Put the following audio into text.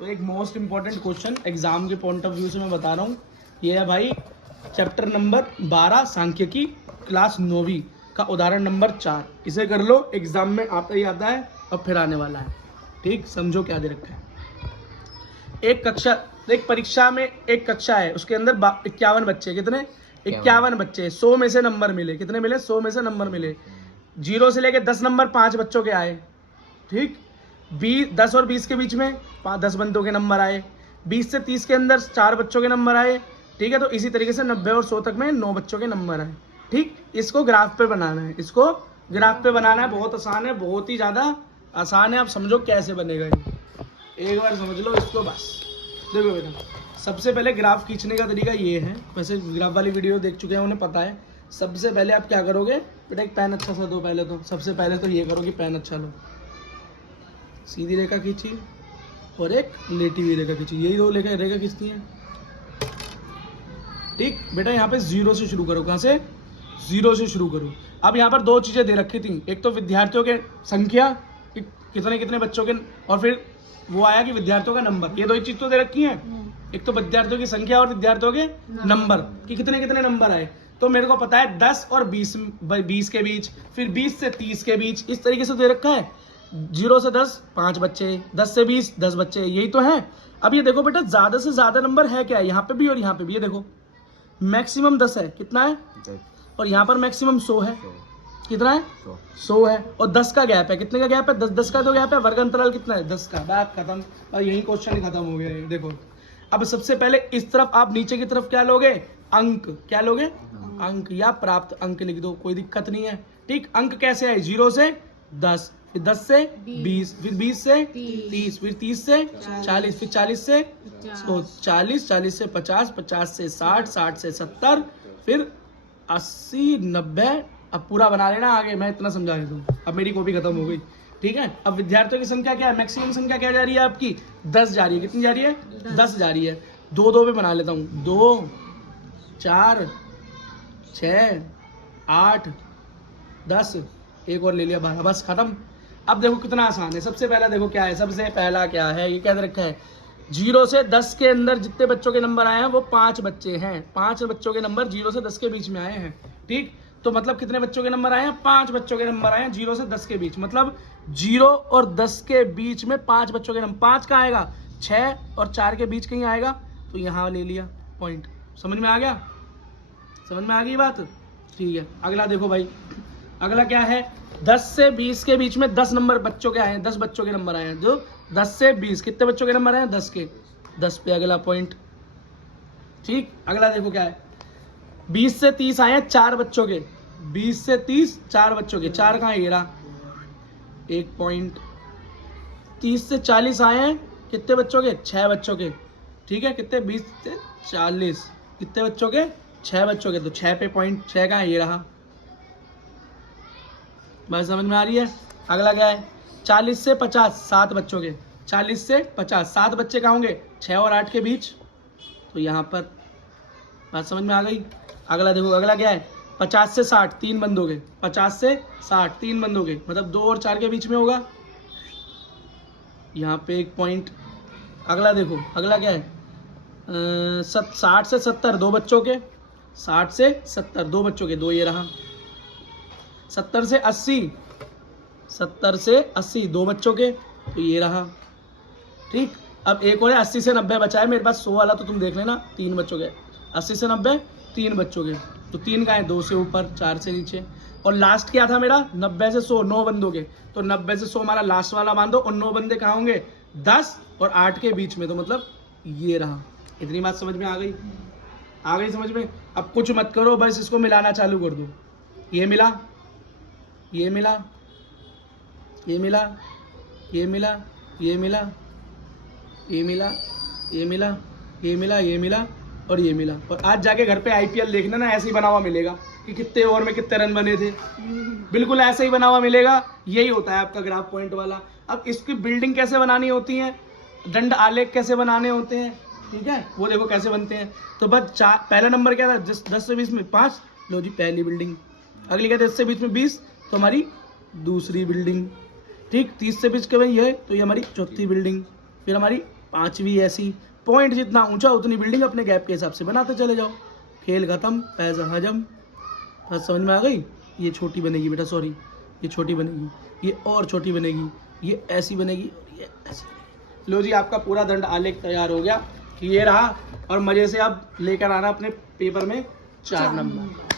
तो एक most important question exam के पॉइंट ऑफ व्यू से मैं बता रहा हूँ, ये है भाई चैप्टर नंबर 12 सांख्यिकी क्लास 9वीं का उदाहरण नंबर 4। इसे कर लो, एग्जाम में आता ही आता है और फिर आने वाला है। ठीक, समझो क्या दे रखा है। एक परीक्षा में एक कक्षा है, उसके अंदर 51 बच्चे, कितने 51 बच्चे, 100 में से नंबर मिले, कितने मिले 100 में से नंबर मिले। 0 से लेके 10 नंबर 5 बच्चों के आए। ठीक, 10 और 20 के बीच में 10 बंदों के नंबर आए। 20 से 30 के अंदर 4 बच्चों के नंबर आए। ठीक है, तो इसी तरीके से 90 और 100 तक में 9 बच्चों के नंबर आए। ठीक, इसको ग्राफ पे बनाना है, इसको ग्राफ पे बनाना है। बहुत आसान है, बहुत ही ज़्यादा आसान है। आप समझो कैसे बनेगा ये, एक बार समझ लो इसको बस। देखो बेटा, सबसे पहले ग्राफ खींचने का तरीका ये है। वैसे ग्राफ वाली वीडियो देख चुके हैं, उन्हें पता है। सबसे पहले आप क्या करोगे बेटा, एक पेन अच्छा सा दो। पहले तो सबसे पहले तो ये करो कि पेन अच्छा लो, सीधी रेखा खींची और एक लेटी हुई रेखा खींची, यही दो रेखा खींचती हैं। ठीक बेटा, यहाँ पे 0 से शुरू करो। कहाँ से? 0 से शुरू करो। अब यहाँ पर 2 चीज़ें दे रखी थी, एक तो विद्यार्थियों के संख्या कि कितने कितने बच्चों के, और फिर वो आया कि विद्यार्थियों का नंबर। ये 2 चीज़ तो दे रखी हैं, एक तो विद्यार्थियों की संख्या और विद्यार्थियों के नंबर कि कितने कितने नंबर आए। तो मेरे को पता है 10 और 20 के बीच, फिर 20 से 30 के बीच, इस तरीके से दे रखा है। 0 से 10 5 बच्चे, 10 से 20 10 बच्चे, यही तो है। अब ये देखो बेटा, ज़्यादा से ज़्यादा नंबर है क्या, यहाँ पे भी और यहाँ पे भी। ये देखो मैक्सिमम 10 है, कितना है 10। और यहाँ पर मैक्सिमम 100 है, कितना है 100 है। और 10 का गैप है, कितने का गैप है 10 का तो गैप है। वर्ग अंतराल कितना है 10 का। बात खत्म, और यही क्वेश्चन खत्म हो गया है। देखो अब सबसे पहले इस तरफ आप नीचे की तरफ क्या लोगे, अंक। क्या लोगे? अंक, या प्राप्त अंक लिख दो, कोई दिक्कत नहीं है। ठीक, अंक कैसे आए, 0 से 10, फिर 10 से 20, फिर 20 से 30, फिर 30 से 40, फिर 40 से 40, 40 से 50, 50 से 60, 60 से 70, फिर 80, 90। अब पूरा बना लेना आगे, मैं इतना समझा देता हूँ। अब मेरी कॉपी खत्म हो गई। ठीक है, अब विद्यार्थियों की संख्या क्या है, मैक्सिमम संख्या क्या जा रही है आपकी 10 जा रही है। कितनी जा रही है 10 जा रही है। 2 पे बना लेता हूँ, 2 4 6 8 10, एक और ले लिया 12, बस खत्म। अब देखो कितना आसान है। सबसे पहला देखो क्या है, सबसे पहला क्या है, ये क्या रखा है 0 से 10 के अंदर जितने बच्चों के नंबर आए हैं वो 5 बच्चे हैं। 5 बच्चों के नंबर 0 से 10 के बीच में आए हैं। ठीक, तो मतलब कितने बच्चों के नंबर आए हैं 5 बच्चों के नंबर आए हैं 0 से 10 के बीच। मतलब 0 और 10 के बीच में 5 बच्चों के नंबर। 5 कहाँ आएगा, 6 और 4 के बीच कहीं आएगा, तो यहाँ ले लिया पॉइंट। समझ में आ गया, समझ में आ गई बात। ठीक है, अगला देखो भाई, अगला क्या है 10 से 20 के बीच में 10 नंबर बच्चों के आए हैं, 10 बच्चों के नंबर आए हैं। जो 10 से 20 कितने बच्चों के नंबर आए हैं 10 के, 10 पे अगला पॉइंट। ठीक, अगला देखो क्या है 20 से 30 आए हैं 4 बच्चों के, 20 से 30 4 बच्चों के, 4 कहाँ है ये रहा, एक पॉइंट। 30 से 40 आए हैं कितने बच्चों के, 6 बच्चों के। ठीक है, कितने 20 से 40 कितने बच्चों के, 6 बच्चों के, तो 6 पे पॉइंट, 6 कहाँ है ये रहा। बात समझ में आ रही है। अगला क्या है 40 से 50 7 बच्चों के, 40 से 50 7 बच्चे कहाँ होंगे 6 और 8 के बीच, तो यहाँ पर बात समझ में आ गई। अगला देखो, अगला क्या है 50 से 60 3 बंदों के, 50 से 60 3 बंदों के, मतलब 2 और 4 के बीच में होगा, यहाँ पे एक पॉइंट। अगला देखो, अगला क्या है 60 से 70 2 बच्चों के, 60 से 70 2 बच्चों के, 2 ये रहा। 70 से 80 70 से 80 2 बच्चों के, तो ये रहा। ठीक, अब एक और है 80 से 90 बचा है मेरे पास 100 वाला, तो तुम देख लेना 3 बच्चों के, 80 से 90 3 बच्चों के, तो 3 का है 2 से ऊपर 4 से नीचे। और लास्ट क्या था मेरा 90 से 100 9 बंदों के, तो 90 से 100 हमारा लास्ट वाला मान दो, और 9 बंदे कहाँ होंगे 10 और 8 के बीच में, तो मतलब ये रहा। इतनी बात समझ में आ गई, आ गई समझ में। अब कुछ मत करो, बस इसको मिलाना चालू कर दो। ये मिला, ये मिला, ये मिला, ये मिला, ये मिला, ये मिला, ये मिला, ये मिला, ये मिला और ये मिला। और आज जाके घर पे IPL देखना ना, ऐसे ही बना हुआ मिलेगा कि कितने ओवर में कितने रन बने थे, बिल्कुल ऐसे ही बना हुआ मिलेगा। यही होता है आपका ग्राफ पॉइंट वाला। अब इसकी बिल्डिंग कैसे बनानी होती है, दंड आलेख कैसे बनाने होते हैं, ठीक है, वो देखो कैसे बनते हैं। तो बस पहला नंबर क्या था 10 से 20 में 5, लो जी पहली बिल्डिंग। अगली क्या 10 से 20 में 20, तो हमारी दूसरी बिल्डिंग। ठीक, 30 से 20 के भाई ये, तो ये हमारी चौथी बिल्डिंग। फिर हमारी 5वीं ऐसी, पॉइंट जितना ऊंचा उतनी बिल्डिंग अपने गैप के हिसाब से बनाते चले जाओ। खेल खत्म, पैसा हजम। बात समझ में आ गई? ये छोटी बनेगी बेटा, सॉरी ये छोटी बनेगी, ये और छोटी बनेगी, ये ऐसी बनेगी और ये ऐसी बनेगी। लो जी, आपका पूरा दंड आलेख तैयार हो गया। ये रहा, और मज़े से अब लेकर आना अपने पेपर में 4 नंबर।